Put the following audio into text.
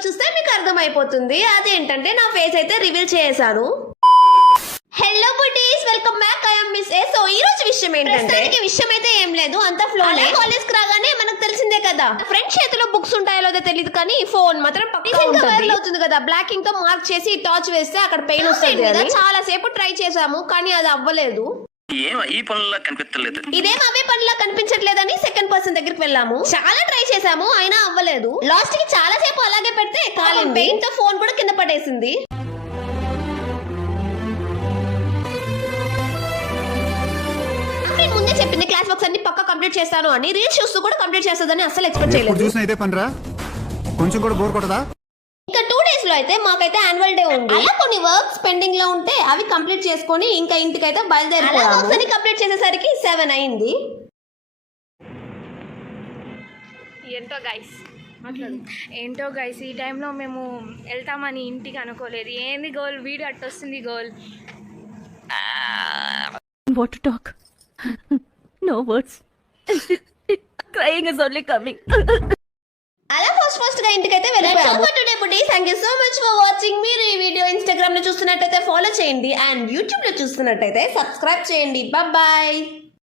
లోకి చూస్తే మీకు అర్థమైపోతుంది. అదేంటంటే నా ఫేస్ అయితే రివీల్ చేశాను. Hello buttis, welcome back. I am miss A. So ఈ రోజు విషయం ఏంటంటే, విషయం అయితే ఏం లేదు, అంత ఫ్లోనే. కాలేజ్ కి రాగానే మనకు తెలిసిందే కదా, ఫ్రెండ్ చేతిలో బుక్స్ ఉంటాయో లేదో తెలియదు కానీ ఫోన్ మాత్రం పక్కా వైరల్ అవుతుంది కదా. బ్లాకింగ్ తో మార్క్ చేసి టార్చ్ వేస్తే అక్కడ పెయిన్ వస్తుంది కదా. చాలా సేపు ట్రై చేసాము కానీ అది అవ్వలేదు. ఇదేం అవే పనులా కనిపించట్లేదని సెకండ్ పర్సన్ దగ్గరికి వెళ్ళాము. చాలా ట్రై చేసాము అయినా అవ్వలేదు. లాస్ట్ కి చాలా సేపు అలాగే పెడితే కాలింది. పెయిన్ తో ఫోన్ కూడా కింద పడేసింది. ముందే చెప్పింది క్లాస్ వర్క్స్ అన్ని పక్కా కంప్లీట్ చేస్తాను అని. రీల్స్ చూస్తూ కూడా కంప్లీట్ చేస్తుందని అసలు ఎక్స్పెక్ట్ చేయలేదు. ఇంకా 2 days లో అయితే మాకైతే యాన్యువల్ డే ఉంది. అలా కొన్ని వర్క్స్ పెండింగ్ లో ఉంటే అవి కంప్లీట్ చేసుకొని ఇంకా ఇంటికైతే బయలుదేరిపోయాము. వర్క్స్ అన్ని కంప్లీట్ చేసేసరికి 7 అయింది. ఏంటో గైస్ ఈ టైంలో మేము వెళ్తామని ఇంటికి అనుకోలేదు. ఏంది గోల్, వీడియో అట్టొస్తుంది goal. What to talk? No words. Crying is only coming. అలా ఫస్ట్ గా ఇంటికైతే వెళ్ళిపోయాము. Today buddies, thank you so much for watching. మీరు ఈ వీడియో ఇన్స్టాగ్రామ్ లో చూస్తున్నట్టయితే ఫాలో చేయండి అండ్ యూట్యూబ్ లో చూస్తున్నట్టయితే సబ్స్క్రైబ్ చేయండి. బాయ్.